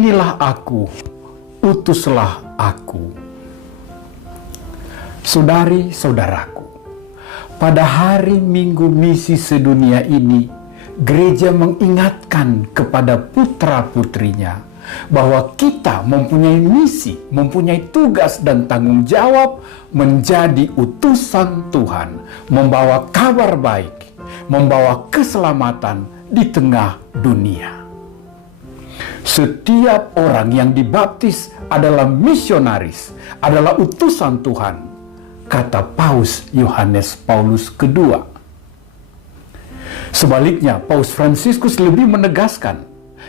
Inilah aku, utuslah aku. Saudari-saudaraku, pada hari Minggu Misi Sedunia ini, gereja mengingatkan kepada putra-putrinya bahwa kita mempunyai misi, mempunyai tugas dan tanggung jawab menjadi utusan Tuhan, membawa kabar baik, membawa keselamatan di tengah dunia. Setiap orang yang dibaptis adalah misionaris, adalah utusan Tuhan, kata Paus Yohanes Paulus II. Sebaliknya, Paus Fransiskus lebih menegaskan,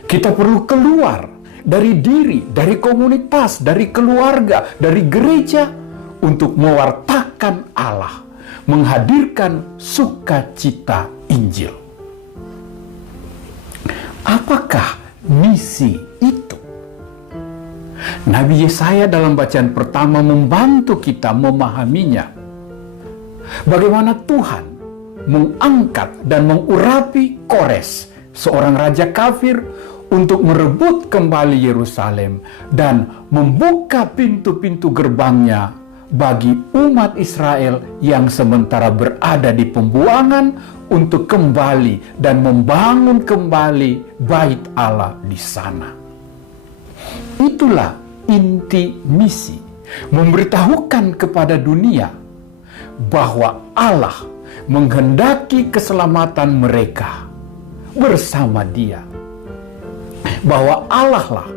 kita perlu keluar dari diri, dari komunitas, dari keluarga, dari gereja untuk mewartakan Allah, menghadirkan sukacita Injil. Apakah misi itu? Nabi Yesaya dalam bacaan pertama membantu kita memahaminya. Bagaimana Tuhan mengangkat dan mengurapi Kores, seorang raja kafir, untuk merebut kembali Yerusalem dan membuka pintu-pintu gerbangnya bagi umat Israel yang sementara berada di pembuangan untuk kembali dan membangun kembali bait Allah di sana. Itulah inti misi, memberitahukan kepada dunia bahwa Allah menghendaki keselamatan mereka bersama Dia. Bahwa Allah lah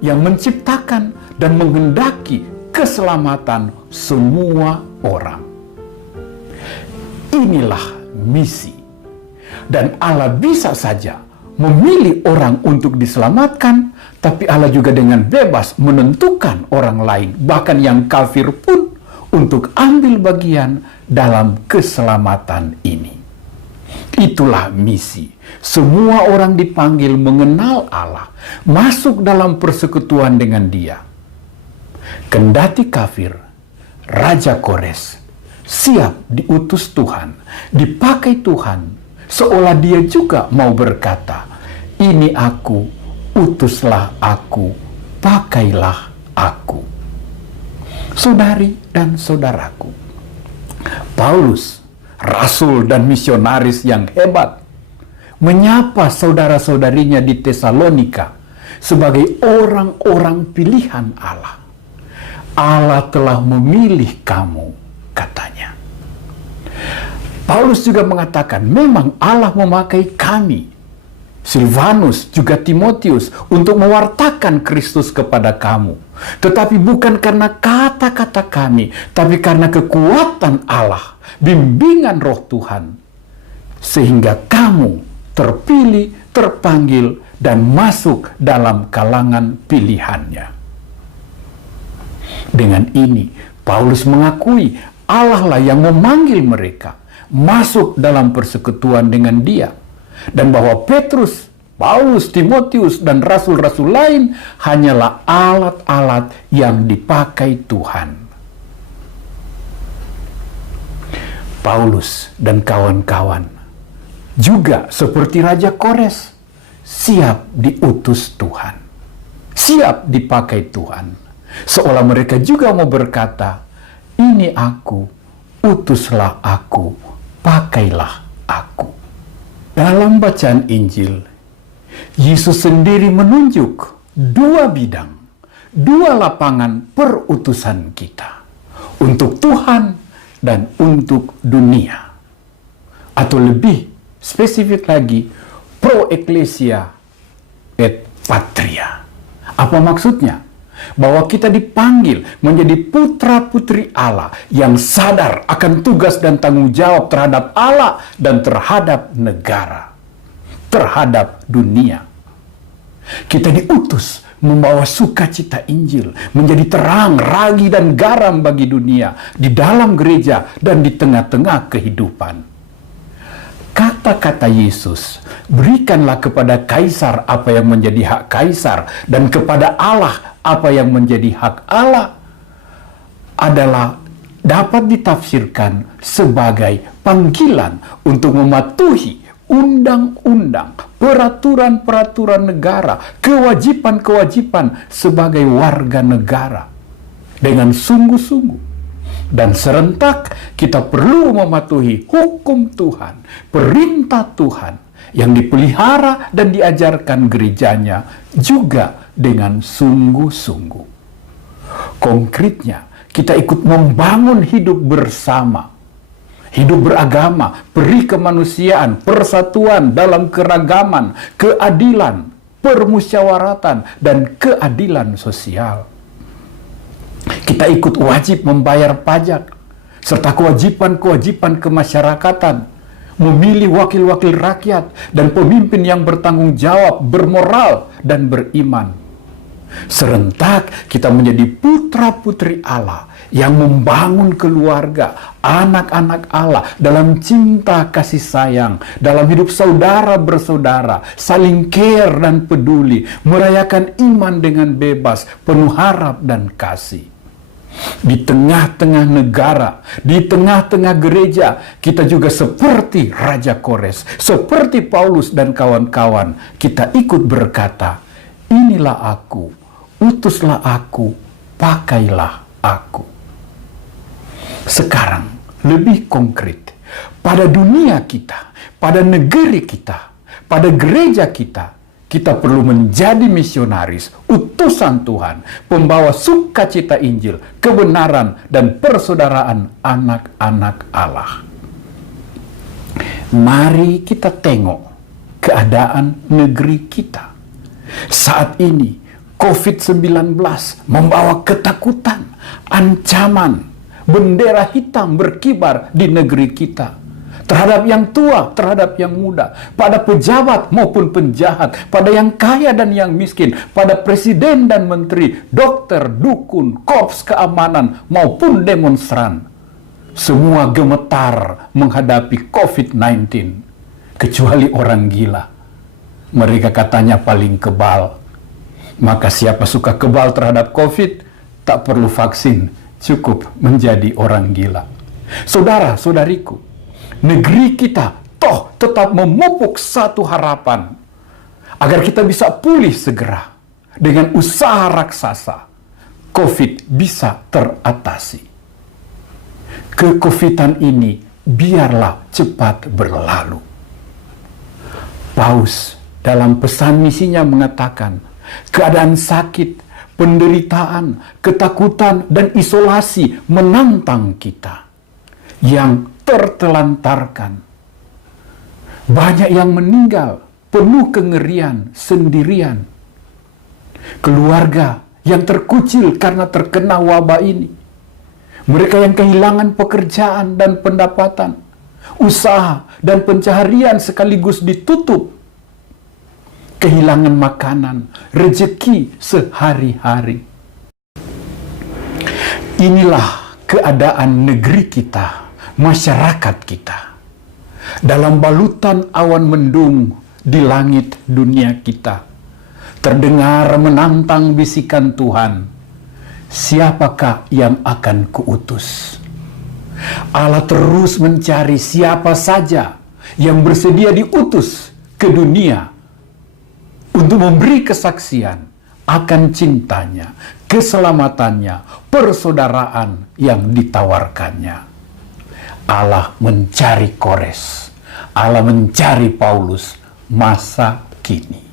yang menciptakan dan menghendaki keselamatan semua orang. Inilah misi. Dan Allah bisa saja memilih orang untuk diselamatkan, tapi Allah juga dengan bebas menentukan orang lain, bahkan yang kafir pun, untuk ambil bagian dalam keselamatan ini. Itulah misi. Semua orang dipanggil mengenal Allah, masuk dalam persekutuan dengan Dia. Kendati kafir, Raja Kores siap diutus Tuhan, dipakai Tuhan, seolah Dia juga mau berkata, "Ini aku, utuslah aku, pakailah aku." Saudari dan saudaraku, Paulus, rasul dan misionaris yang hebat, menyapa saudara-saudarinya di Tesalonika sebagai orang-orang pilihan Allah. Allah telah memilih kamu, katanya. Paulus juga mengatakan, memang Allah memakai kami, Silvanus juga Timotius, untuk mewartakan Kristus kepada kamu. Tetapi bukan karena kata-kata kami, tapi karena kekuatan Allah, bimbingan Roh Tuhan, sehingga kamu terpilih, terpanggil, dan masuk dalam kalangan pilihannya. Dengan ini, Paulus mengakui Allah lah yang memanggil mereka masuk dalam persekutuan dengan Dia, dan bahwa Petrus, Paulus, Timotius, dan rasul-rasul lain hanyalah alat-alat yang dipakai Tuhan. Paulus dan kawan-kawan juga seperti Raja Kores, siap diutus Tuhan, siap dipakai Tuhan, seolah mereka juga mau berkata, "Ini aku, utuslah aku, pakailah aku." Dalam bacaan Injil, Yesus sendiri menunjuk dua bidang, dua lapangan perutusan kita, untuk Tuhan dan untuk dunia. Atau lebih spesifik lagi, pro ecclesia et patria. Apa maksudnya? Bahwa kita dipanggil menjadi putra-putri Allah yang sadar akan tugas dan tanggung jawab terhadap Allah dan terhadap negara, terhadap dunia. Kita diutus membawa sukacita Injil, menjadi terang, ragi, dan garam bagi dunia, di dalam gereja dan di tengah-tengah kehidupan. Kata-kata Yesus, berikanlah kepada Kaisar apa yang menjadi hak Kaisar, dan kepada Allah apa yang menjadi hak Allah, adalah dapat ditafsirkan sebagai panggilan untuk mematuhi undang-undang, peraturan-peraturan negara, kewajiban-kewajiban sebagai warga negara dengan sungguh-sungguh. Dan serentak kita perlu mematuhi hukum Tuhan, perintah Tuhan yang dipelihara dan diajarkan gerejanya juga dengan sungguh-sungguh. Konkretnya, kita ikut membangun hidup bersama, hidup beragama, peri kemanusiaan, persatuan dalam keragaman, keadilan, permusyawaratan, dan keadilan sosial. Kita ikut wajib membayar pajak, serta kewajiban-kewajiban kemasyarakatan, memilih wakil-wakil rakyat, dan pemimpin yang bertanggung jawab, bermoral, dan beriman. Serentak kita menjadi putra-putri Allah yang membangun keluarga, anak-anak Allah dalam cinta kasih sayang, dalam hidup saudara bersaudara, saling care dan peduli, merayakan iman dengan bebas, penuh harap dan kasih. Di tengah-tengah negara, di tengah-tengah gereja, kita juga seperti Raja Kores, seperti Paulus dan kawan-kawan, kita ikut berkata, "Inilah aku, utuslah aku, pakailah aku." Sekarang, lebih konkret, pada dunia kita, pada negeri kita, pada gereja kita, kita perlu menjadi misionaris, utusan Tuhan, pembawa sukacita Injil, kebenaran, dan persaudaraan anak-anak Allah. Mari kita tengok keadaan negeri kita. Saat ini, COVID-19 membawa ketakutan, ancaman, bendera hitam berkibar di negeri kita. Terhadap yang tua, terhadap yang muda, pada pejabat maupun penjahat, pada yang kaya dan yang miskin, pada presiden dan menteri, dokter, dukun, korps keamanan, maupun demonstran. Semua gemetar menghadapi COVID-19, kecuali orang gila. Mereka katanya paling kebal. Maka siapa suka kebal terhadap COVID, tak perlu vaksin, cukup menjadi orang gila. Saudara-saudariku, negeri kita toh tetap memupuk satu harapan agar kita bisa pulih segera. Dengan usaha raksasa, COVID bisa teratasi. Ke-COVID-an ini biarlah cepat berlalu. Paus dalam pesan misinya mengatakan, keadaan sakit, penderitaan, ketakutan, dan isolasi menantang kita yang tertelantarkan. Banyak yang meninggal, penuh kengerian, sendirian. Keluarga yang terkucil karena terkena wabah ini. Mereka yang kehilangan pekerjaan dan pendapatan. Usaha dan pencaharian sekaligus ditutup. Kehilangan makanan, rezeki sehari-hari. Inilah keadaan negeri kita, masyarakat kita. Dalam balutan awan mendung di langit dunia kita, terdengar menantang bisikan Tuhan, siapakah yang akan kuutus? Allah terus mencari siapa saja yang bersedia diutus ke dunia untuk memberi kesaksian akan cintanya, keselamatannya, persaudaraan yang ditawarkannya. Allah mencari Kores, Allah mencari Paulus masa kini.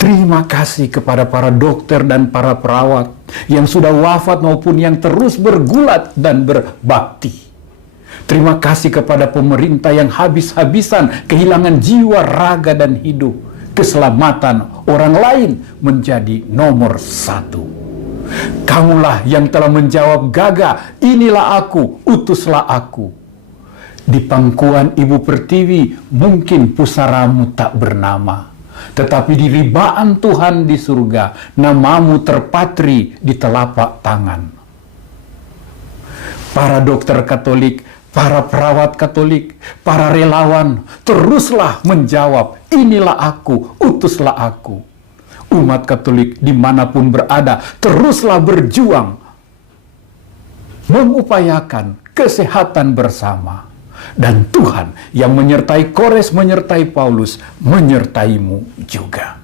Terima kasih kepada para dokter dan para perawat yang sudah wafat maupun yang terus bergulat dan berbakti. Terima kasih kepada pemerintah yang habis-habisan kehilangan jiwa, raga, dan hidup. Keselamatan orang lain menjadi nomor satu. Kamulah yang telah menjawab gagah, inilah aku, utuslah aku. Di pangkuan Ibu Pertiwi mungkin pusaramu tak bernama, tetapi di ribaan Tuhan di surga, namamu terpatri di telapak tangan. Para dokter Katolik, para perawat Katolik, para relawan, teruslah menjawab, inilah aku, utuslah aku. Umat Katolik dimanapun berada, teruslah berjuang, mengupayakan kesehatan bersama, Dan Tuhan yang menyertai Kores, menyertai Paulus, menyertaimu juga.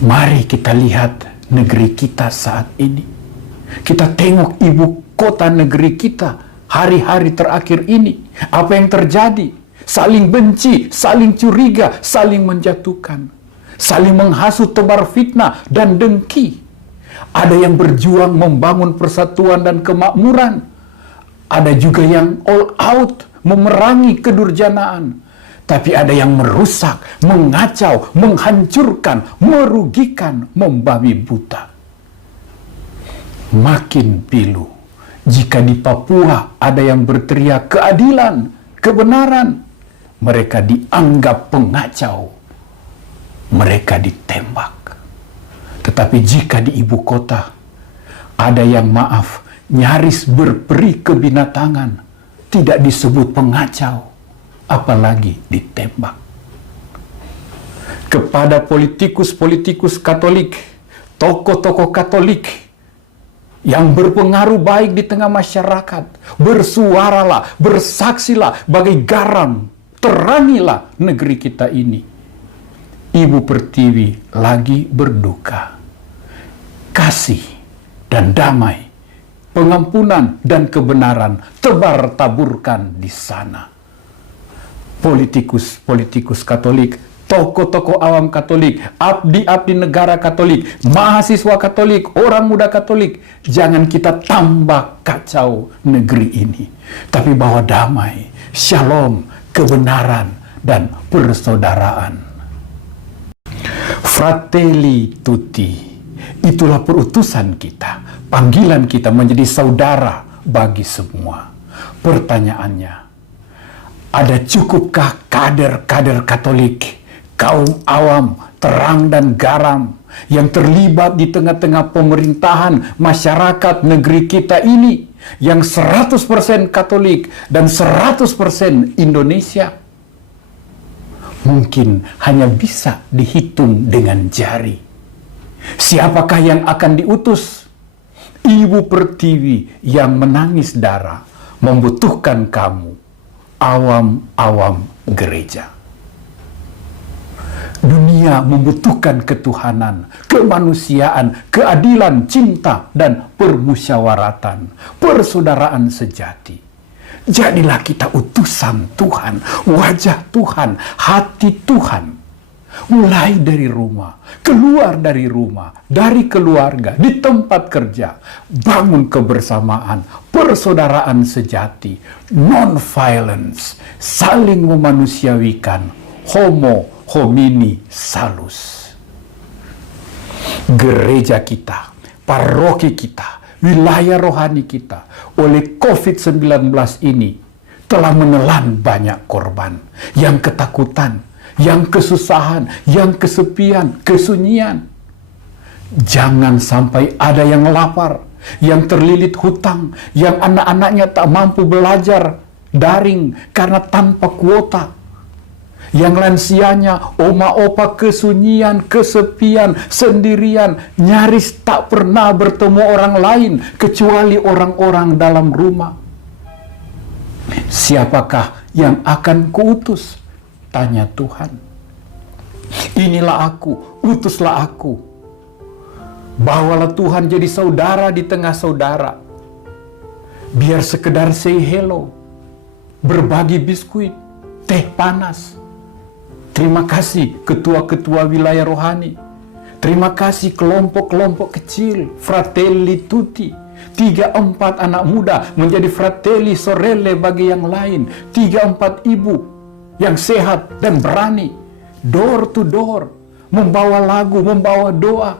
Mari kita lihat negeri kita saat ini. Kita tengok ibu kota negeri kita hari-hari terakhir ini. Apa yang terjadi? Saling benci, saling curiga, saling menjatuhkan, saling menghasut, tebar fitnah dan dengki. Ada yang berjuang membangun persatuan dan kemakmuran. Ada juga yang all out memerangi kedurjanaan. Tapi ada yang merusak, mengacau, menghancurkan, merugikan, membabi buta. Makin pilu jika di Papua ada yang berteriak keadilan, kebenaran, mereka dianggap pengacau, mereka ditembak. Tetapi jika di ibu kota ada yang maaf, nyaris berperi kebinatangan, tidak disebut pengacau, apalagi ditembak. Kepada politikus-politikus Katolik, tokoh-tokoh Katolik yang berpengaruh baik di tengah masyarakat, bersuaralah, bersaksilah bagai garam, terangilah negeri kita ini. Ibu Pertiwi lagi berduka. Kasih dan damai, pengampunan dan kebenaran tebar taburkan di sana. Politikus-politikus Katolik, tokoh-tokoh awam Katolik, abdi-abdi negara Katolik, mahasiswa Katolik, orang muda Katolik, jangan kita tambah kacau negeri ini, tapi bawa damai, shalom, kebenaran, dan persaudaraan. Fratelli tutti, itulah perutusan kita, panggilan kita menjadi saudara bagi semua. Pertanyaannya, ada cukupkah kader-kader Katolik, kaum awam, terang dan garam, yang terlibat di tengah-tengah pemerintahan masyarakat negeri kita ini, yang 100% Katolik dan 100% Indonesia? Mungkin hanya bisa dihitung dengan jari. Siapakah yang akan diutus? Ibu Pertiwi yang menangis darah membutuhkan kamu, awam-awam gereja. Dunia membutuhkan ketuhanan, kemanusiaan, keadilan, cinta, dan permusyawaratan, persaudaraan sejati. Jadilah kita utusan Tuhan, wajah Tuhan, hati Tuhan. Mulai dari rumah, keluar dari rumah, dari keluarga, di tempat kerja, bangun kebersamaan, persaudaraan sejati, non-violence, saling memanusiawikan, homo homini salus. Gereja kita, paroki kita, wilayah rohani kita oleh COVID-19 ini telah menelan banyak korban, yang ketakutan, yang kesusahan, yang kesepian, kesunyian. Jangan sampai ada yang lapar, yang terlilit hutang, yang anak-anaknya tak mampu belajar daring karena tanpa kuota. Yang lansianya, oma opa kesunyian, kesepian, sendirian, nyaris tak pernah bertemu orang lain kecuali orang-orang dalam rumah. Siapakah yang akan kuutus? Tanya Tuhan. Inilah aku, utuslah aku. Bawalah Tuhan jadi saudara di tengah saudara. Biar sekedar say hello, berbagi biskuit, teh panas. Terima kasih ketua-ketua wilayah rohani. Terima kasih kelompok-kelompok kecil, fratelli tutti. 3-4 anak muda menjadi fratelli sorelle bagi yang lain. 3-4 ibu yang sehat dan berani. Door to door. Membawa lagu, membawa doa.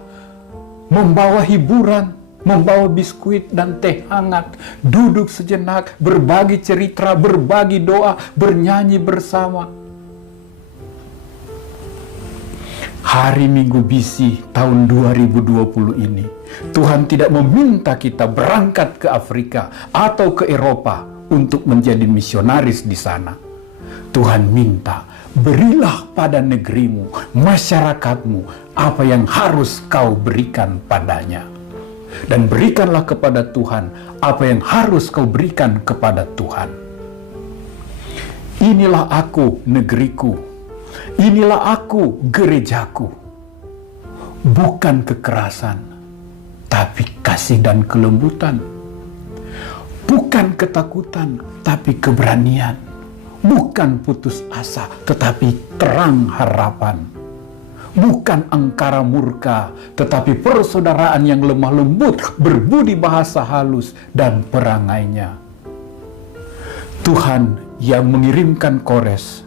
Membawa hiburan. Membawa biskuit dan teh hangat. Duduk sejenak, berbagi cerita, berbagi doa, bernyanyi bersama. Hari Minggu Bisi tahun 2020 ini, Tuhan tidak meminta kita berangkat ke Afrika atau ke Eropa untuk menjadi misionaris di sana. Tuhan minta, berilah pada negerimu, masyarakatmu, apa yang harus kau berikan padanya. Dan berikanlah kepada Tuhan apa yang harus kau berikan kepada Tuhan. Inilah aku negeriku, inilah aku gerejaku. Bukan kekerasan, tapi kasih dan kelembutan. Bukan ketakutan, tapi keberanian. Bukan putus asa, tetapi terang harapan. Bukan angkara murka, tetapi persaudaraan yang lemah lembut, berbudi bahasa halus, dan perangainya. Tuhan yang mengirimkan Kores,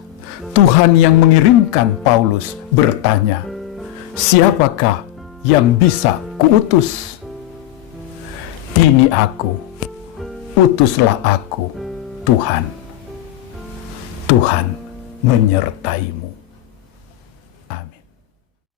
Tuhan yang mengirimkan Paulus bertanya, siapakah yang bisa kuutus? Ini aku, utuslah aku, Tuhan. Tuhan menyertaimu.